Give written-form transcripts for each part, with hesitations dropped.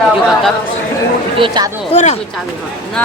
video का video चालू ना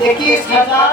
21,000